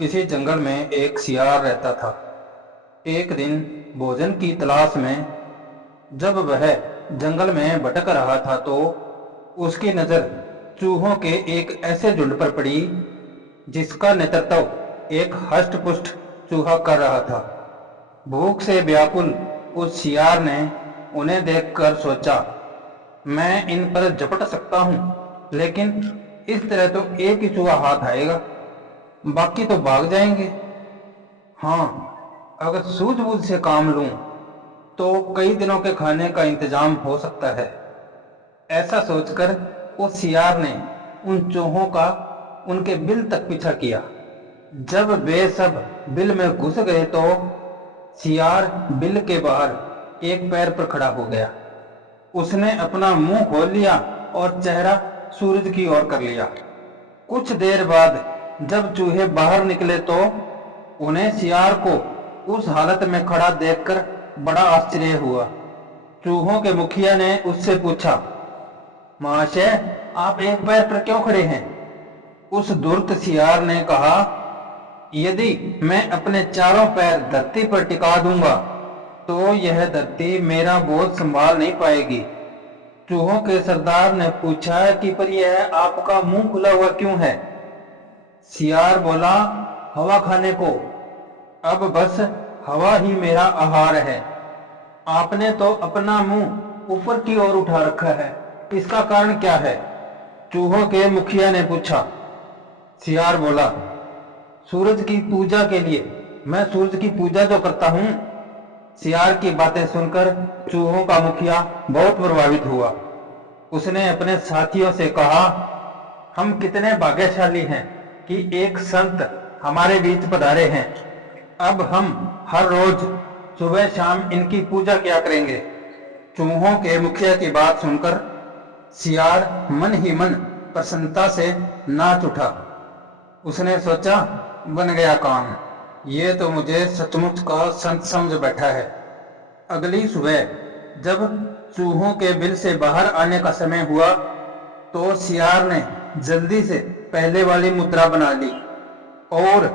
किसी जंगल में एक सियार रहता था। एक दिन भोजन की तलाश में जब वह जंगल में भटक रहा था तो उसकी नज़र चूहों के एक ऐसे झुंड पर पड़ी जिसका नेतृत्व एक हष्ट-पुष्ट चूहा कर रहा था। भूख से व्याकुल उस सियार ने उन्हें देखकर सोचा, मैं इन पर झपट सकता हूँ, लेकिन इस तरह तो एक ही चूहा हाथ आएगा, बाकी तो भाग जाएंगे। हाँ, अगर सूझबूझ से काम लूं तो कई दिनों के खाने का इंतजाम हो सकता है। ऐसा सोचकर उस सियार ने उन चूहों का उनके बिल तक पीछा किया। जब वे सब बिल में घुस गए तो सियार बिल के बाहर एक पैर पर खड़ा हो गया। उसने अपना मुंह खोल लिया और चेहरा सूरज की ओर कर लिया। कुछ देर बाद जब चूहे बाहर निकले तो उन्हें सियार को उस हालत में खड़ा देखकर बड़ा आश्चर्य हुआ। चूहों के मुखिया ने उससे पूछा, महाशय, आप एक पैर पर क्यों खड़े हैं? उस धूर्त सियार ने कहा, यदि मैं अपने चारों पैर धरती पर टिका दूंगा तो यह धरती मेरा बोझ संभाल नहीं पाएगी। चूहों के सरदार ने पूछा कि पर यह आपका मुंह खुला हुआ क्यों है? सियार बोला, हवा खाने को। अब बस हवा ही मेरा आहार है। आपने तो अपना मुंह ऊपर की ओर उठा रखा है, इसका कारण क्या है? चूहों के मुखिया ने पूछा। सियार बोला, सूरज की पूजा के लिए। मैं सूरज की पूजा जो करता हूँ। सियार की बातें सुनकर चूहों का मुखिया बहुत प्रभावित हुआ। उसने अपने साथियों से कहा, हम कितने भाग्यशाली हैं कि एक संत हमारे बीच पधारे हैं। अब हम हर रोज सुबह शाम इनकी पूजा किया करेंगे। चूहों के मुखिया की बात सुनकर सियार मन ही मन प्रसन्नता से नाच उठा। उसने सोचा, बन गया काम, ये तो मुझे सचमुच का संत समझ बैठा है। अगली सुबह जब चूहों के बिल से बाहर आने का समय हुआ तो सियार ने जल्दी से पहले वाली मुद्रा बना ली और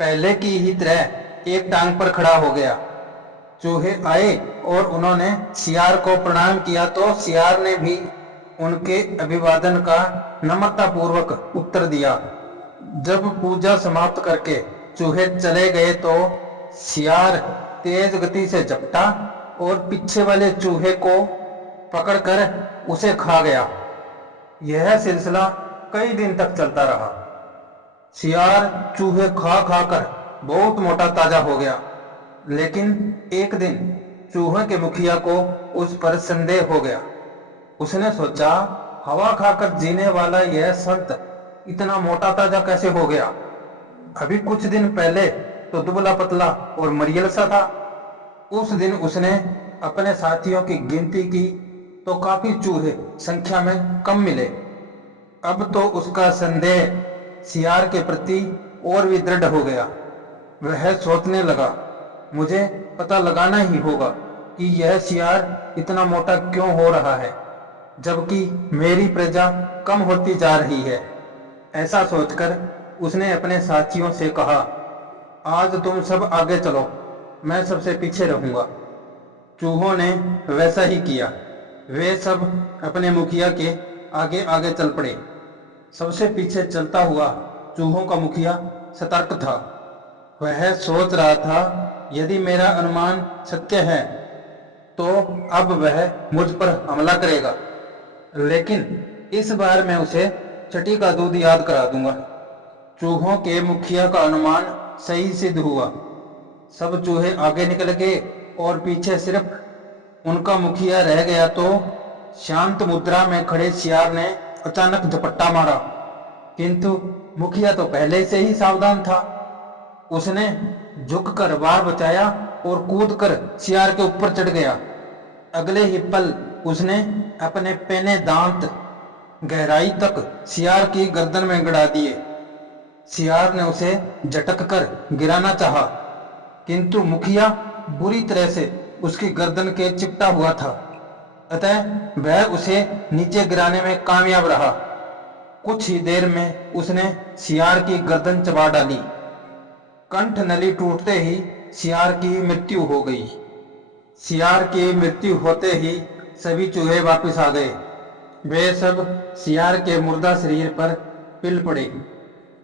पहले की ही तरह एक टांग पर खड़ा हो गया। चूहे आए और उन्होंने सियार को प्रणाम किया तो सियार ने भी उनके अभिवादन का नम्रतापूर्वक उत्तर दिया। जब पूजा समाप्त करके चूहे चले गए तो सियार तेज गति से झपटा और पीछे वाले चूहे को पकड़कर उसे खा गया। यह सिलसिला कई दिन तक चलता रहा। सियार चूहे खा खा कर बहुत मोटा ताजा हो गया, लेकिन एक दिन चूहे के मुखिया को उस पर संदेह हो गया। उसने सोचा, हवा खाकर जीने वाला यह संत इतना मोटा ताजा कैसे हो गया? अभी कुछ दिन पहले तो दुबला पतला और मरियल सा था। उस दिन उसने अपने साथियों की गिनती की तो काफी चूहे संख्या में कम मिले। अब तो उसका संदेह सियार के प्रति और भी दृढ़ हो गया। वह सोचने लगा, मुझे पता लगाना ही होगा कि यह सियार इतना मोटा क्यों हो रहा है, जबकि मेरी प्रजा कम होती जा रही है। ऐसा सोचकर उसने अपने साथियों से कहा, आज तुम सब आगे चलो, मैं सबसे पीछे रहूंगा। चूहों ने वैसा ही किया। वे सब अपने मुखिया के आगे आगे चल पड़े। सबसे पीछे चलता हुआ चूहों का मुखिया सतर्क था। वह सोच रहा था, यदि मेरा अनुमान सत्य है तो अब वह मुझ पर हमला करेगा, लेकिन इस बार मैं उसे चटी का दूध याद करा दूंगा। चूहों के मुखिया का अनुमान सही सिद्ध हुआ। सब चूहे आगे निकल गए और पीछे सिर्फ उनका मुखिया रह गया तो शांत मुद्रा में खड़े सियार ने अचानक झपट्टा मारा, किंतु मुखिया तो पहले से ही सावधान था। उसने झुककर वार बचाया और कूदकर सियार के ऊपर चढ़ गया। अगले ही पल उसने अपने पैने दांत गहराई तक सियार की गर्दन में गड़ा दिए। सियार ने उसे झटक कर गिराना चाहा, किंतु मुखिया बुरी तरह से उसकी गर्दन के चिपटा हुआ था, अतः वह उसे नीचे गिराने में कामयाब रहा। कुछ ही देर में उसने सियार की गर्दन चबा डाली। कंठ नली टूटते ही सियार की मृत्यु हो गई। सियार की मृत्यु होते ही सभी चूहे वापस आ गए। वे सब सियार के मुर्दा शरीर पर पिल पड़े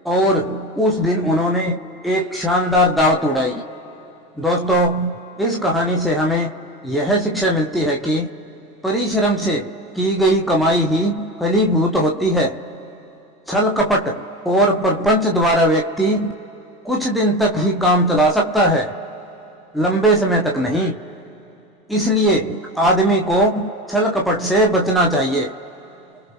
और उस दिन उन्होंने एक शानदार दावत उड़ाई। दोस्तों, इस कहानी से हमें यह शिक्षा मिलती है कि परिश्रम से की गई कमाई ही फलीभूत होती है। छल कपट और प्रपंच द्वारा व्यक्ति कुछ दिन तक ही काम चला सकता है, लंबे समय तक नहीं। इसलिए आदमी को छल कपट से बचना चाहिए।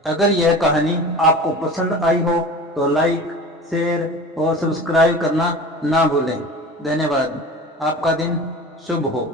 अगर यह कहानी आपको पसंद आई हो तो लाइक, शेयर और सब्सक्राइब करना ना भूलें। धन्यवाद। आपका दिन शुभ हो।